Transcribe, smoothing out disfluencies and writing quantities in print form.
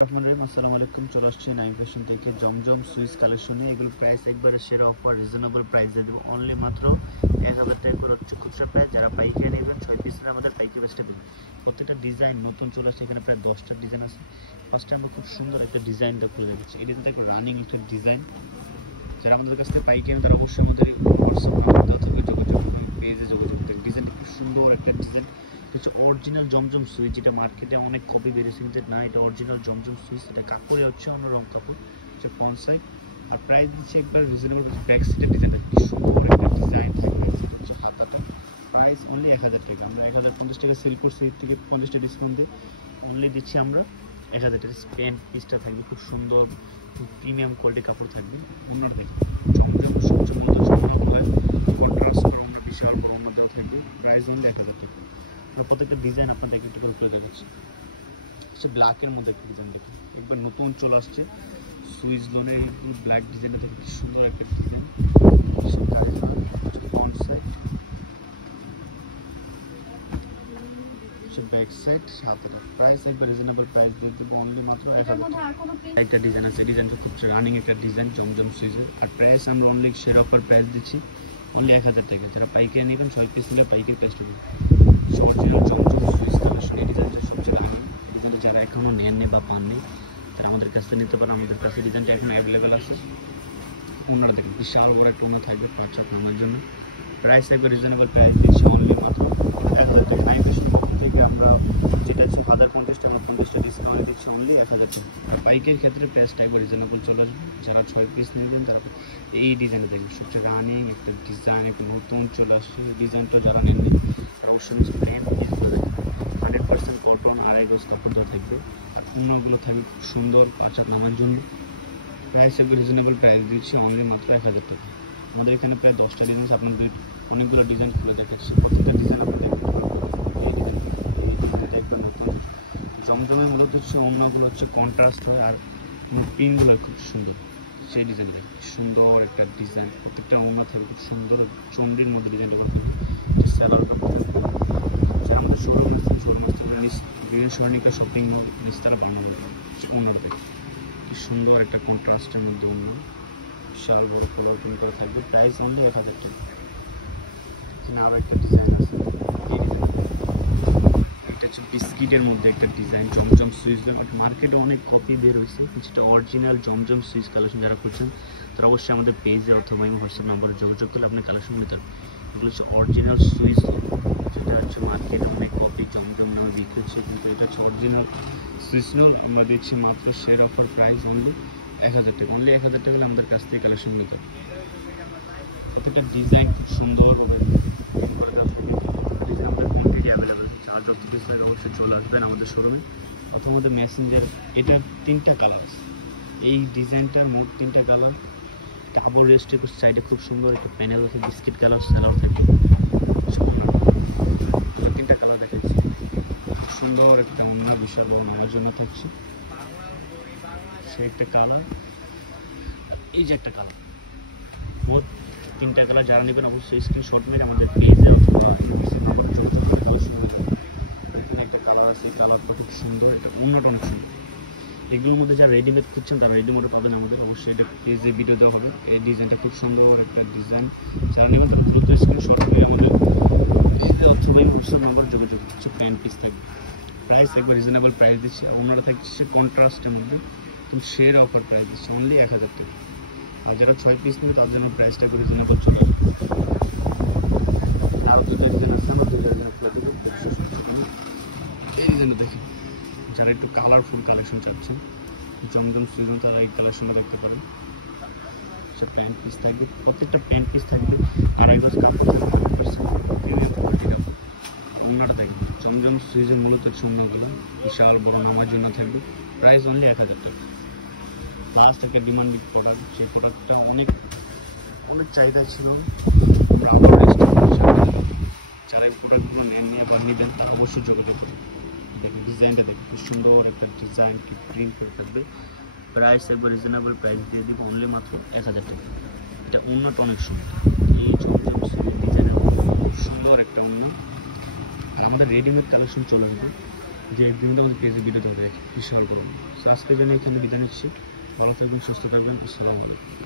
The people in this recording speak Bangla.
আসসালামু আলাইকুম। চলে আসছি নাইম ফ্যাশন থেকে জমজম সুইস কালেকশন নিয়ে। এগুলো প্রাইস একবারে সেরা অফার, রিজনেবল প্রাইস দিয়ে দেবো। অনলি মাত্র 1000 টাকা করে হচ্ছে খুচরা প্রাইস। যারা পাইকারি নেবেন 6 পিসের আমাদের পাইকারি প্রাইসটা দেবেন। প্রত্যেকটা ডিজাইন নতুন চলে আসছে, এখানে প্রায় 10টা ডিজাইন আছে। ফার্স্টে আমরা খুব সুন্দর একটা ডিজাইনটা খুলে দেখাচ্ছি। এই ডিজাইনটা একটা রানিং একটা ডিজাইন। যারা আমাদের কাছ থেকে পাইকারি নেন তারা অবশ্যই আমাদের হোয়াটসঅ্যাপ নাম্বার দেওয়া থাকবে, যোগাযোগ পেজে যোগাযোগ করবেন। ডিজাইনটা খুব সুন্দর একটা ডিজাইন, হচ্ছে অরিজিনাল জমজম সুইচ, যেটা মার্কেটে অনেক কপি বেরিয়েছে কিন্তু না, এটা অরিজিনাল জমজম সুইচ। এটা কাপড়ে হচ্ছে অন্য রং কাপড়, হচ্ছে ফ্রন্ট সাইড। আর প্রাইস দিচ্ছে একবার রিজনেবল। ব্যাক সাইডের ডিজাইনটা কি সুন্দর একটা ডিজাইন, হচ্ছে হাতাটা। প্রাইস অনলি 1000 টাকা। আমরা 1050 টাকা সেল করছি, এর থেকে 50 টাকা ডিসকাউন্ট দিয়ে অনলি দিচ্ছি আমরা 1000 টাকা। প্যান্ট পিসটা থাকবে খুব সুন্দর, প্রিমিয়াম কোয়ালিটি কাপড় থাকবে। ওনার দেখবে জমজম সবচেয়ে মূলত কন্ট্রাস্ট করে অন্য বিশাল বড় অন্য দেওয়া থাকবে। প্রাইস অনলি 1000 টাকা। প্রত্যেকটা ডিজাইন আপনাদের একটু করে খুলে দেখাচ্ছি। হচ্ছে ব্ল্যাকের মধ্যে একটা ডিজাইন দেখুন, একবার নতুন চলে আসছে সুইচ লোনের এই ব্ল্যাক ডিজাইনটা দেখুন, সুন্দর একটা design. Front side, back side, সাতটা। প্রাইস একবার রিজনেবল প্রাইস দিয়ে দেবো অনলি মাত্র 1000 টাকা। একটা ডিজাইন আছে, ডিজাইনটা খুব রানিং একটা ডিজাইন জমজম সুইচের। আর প্রাইস আমরা অনলি সেরা অফার প্রাইস দিচ্ছি অনলি 1000 টাকা। যারা পাইকারি নেবেন 6 পিস নিলে পাইকারি প্রাইসটা দেবেন। অরিজিনাল জমজম সুইচ কালেকশন, এই ডিজাইনটা সবচেয়ে রানিং। ডিজাইনটা যারা এখনও নেননি বা পাননি তারা আমাদের কাছ থেকে নিতে পারেন। আমাদের কাছে ডিজাইনটা এখন অ্যাভেলেবেল আছে। ওনারা দেখুন বিশাল বড় একটা ওনা থাকবে 5-6 নামার জন্য। প্রাইস একবার রিজনেবল প্রাইস দিচ্ছি অনলি মাত্র 1000 টাকা। নাইম ফ্যাশনের পক্ষ থেকে আমরা যেটা হচ্ছে 1050 টাকা, আমরা 50টা ডিসকাউন্ট দিচ্ছি অনলি 1000 টাকা। বাইকের ক্ষেত্রে প্রাইসটা একবার রিজনেবল চলে আসবে। যারা 6 পিস নেবেন তারা এই ডিজাইনটা দেখবেন, সবচেয়ে রানিং একটা ডিজাইন, একটা নতুন চলে আসছে। এই ডিজাইনটা যারা নেননি তারা অবশ্যই প্যান্ট পিসগুলো দেখবেন 100% কটন, 2.5 গজ কাপড় দেওয়া থাকবে। আর অন্যগুলো থাকবে খুব সুন্দর 5-8 নামার জন্য। প্রাইস একবার রিজনেবল প্রাইস দিচ্ছি অনলি মাত্র 1000 টাকা। আমাদের এখানে প্রায় 10টা ডিজাইন আছে, আপনাদের অনেকগুলো ডিজাইন খুলে দেখাচ্ছি। প্রত্যেকটা ডিজাইন আপনার দেখতে পাবেন। এই ডিজাইনটা একবার নতুন জমজমে মূলত হচ্ছে অন্যগুলো হচ্ছে কন্ট্রাস্ট হয়, আর পিনগুলো খুব সুন্দর। সেই ডিজাইনটা সুন্দর একটা ডিজাইন, প্রত্যেকটা অন্য থাকবে খুব সুন্দর চন্ডির মধ্যে ডিজাইনটা করতে হবে। স্যালার কাপড় যারা আমাদের শোরুম আছে, শোরুম বিভিন্ন স্বর্ণিকা শপিং মল নিস্তারা বানানো অন্য থেকে কি সুন্দর একটা কন্ট্রাস্টের মধ্যে অন্য বিশাল বড় কালার প্রিন্ট করে থাকবে। প্রাইস অনলি 1000 টাকা। এখানে আরও একটা ডিজাইন আছে, এই ডিজাইন এটা হচ্ছে বিস্কিটের মধ্যে একটা ডিজাইন জমজম সুইচ। মার্কেটে অনেক কপি বের হয়েছে, যেটা অরিজিনাল জমজম সুইচ কালেকশন যারা করছেন তারা অবশ্যই আমাদের পেজে অথবা হোয়াটসঅ্যাপ নাম্বারে যোগাযোগ করলে আপনি কালেকশন নিতে পারবেন। এগুলো হচ্ছে অরিজিনাল সুইচ, যেটা হচ্ছে মার্কেটে অনেক কপি জমজম নামে বিক্রি হচ্ছে, কিন্তু এটা হচ্ছে অরিজিনাল সুইচ নল। আমরা দিচ্ছি মাত্র শেয়ার অফার প্রাইস অনলি 1000 টাকা। অনলি 1000 টাকা হলে আমাদের কাছ থেকে কালেকশন নিতে হবে। প্রত্যেকটা ডিজাইন খুব সুন্দরভাবে ডিজাইন আমাদের কোয়ান্টিটি অ্যাভেলেবেল। চার যত ডিজাইন অবশ্যই চলে আসবেন আমাদের শোরুমে অথবা আমাদের মেসেঞ্জার। এটা 3টা কালার আছে, এই ডিজাইনটার মোট 3টা কালার। কাপড় রেস্টের সাইডে খুব সুন্দর একটা প্যানেল আছে, বিস্কিট কালার স্যালার থাকবে। 3টা কালার দেখাচ্ছি, সুন্দর একটা অন্য বিশাল বড় নেওয়ার জন্য থাকছে। সে একটা কালার, এই যে একটা কালার, মোট 3টা কালার। যারা নেবেন অবশ্যই স্ক্রিনশট মেরে আমাদের পেজে অথবা এখানে একটা কালার আছে, এই কালারটা খুব সুন্দর, এটা অন্যটা অনেক সুন্দর। এগুলোর মধ্যে যারা রেডিমেড খুঁজছেন তারা রেডিমেডও পাবেন আমাদের, অবশ্যই এটা পেজে ভিডিও দেওয়া হবে। এই ডিজাইনটা খুব সুন্দর একটা ডিজাইন। যারা নেবেন তারা দ্রুত স্ক্রিনশট মেরে আমাদের পেজে অথবা হোয়াটসঅ্যাপ নাম্বার যোগাযোগ হচ্ছে। প্যান্ট পিস থাকবে, প্রাইস একবার রিজনেবল প্রাইস দিচ্ছি। আর ওনারা থাকছে কন্ট্রাস্টের মধ্যে, তুমি শেয়ার অফার প্রাইস দিচ্ছি অনলি 1000 টাকা। আর যারা 6 পিস নেবে তার জন্য প্রাইসটা একটু রিজনেবল চলে আসবে। আরও 2টা ডিজাইন আছে, আমরা 2টা ডিজাইন খুলে দেবো। এই ডিজাইনটা দেখি, যারা একটু কালারফুল কালেকশন চাচ্ছেন জমজম সুইচ তারা এই কালেকশনটা দেখতে পারেন। আচ্ছা, প্যান্ট পিস থাকবে, প্রত্যেকটা প্যান্ট পিস থাকবে 2.5 গজ কাপড় থাকবে, অন্যটা থাকবে জমজম সুইচের মূলত অন্যগুলো বিশাল বড় নামার জন্য থাকবে। প্রাইস অনলি 1000 টাকা। লাস্ট একটা ডিমান্ডিং প্রোডাক্ট, সেই প্রোডাক্টটা অনেক চাহিদা ছিল, আমরা আবার যারা এই প্রোডাক্টগুলো নিয়ে আবার নেবেন তারা অবশ্যই যোগাযোগ করবেন। দেখুন ডিজাইনটা দেখুন, খুব সুন্দর একটা ডিজাইন কি প্রিন্ট করে থাকবে। প্রাইস একবার রিজনেবল প্রাইস দিয়ে দিব অনলি মাত্র 1000 টাকা। এটা অন্যটা অনেক সুন্দর, এই জমজম ডিজাইনের খুব সুন্দর একটা অন্য। আর আমাদের রেডিমেড কালেকশন চলে যাবে, যে একদিন আমাদের পেজে ভিডিও দেবে বিশাল গরম। আজকের জন্য এখানে বিদায় নিচ্ছি। ভালো থাকবেন, সুস্থ থাকবেন। আসসালামু আলাইকুম।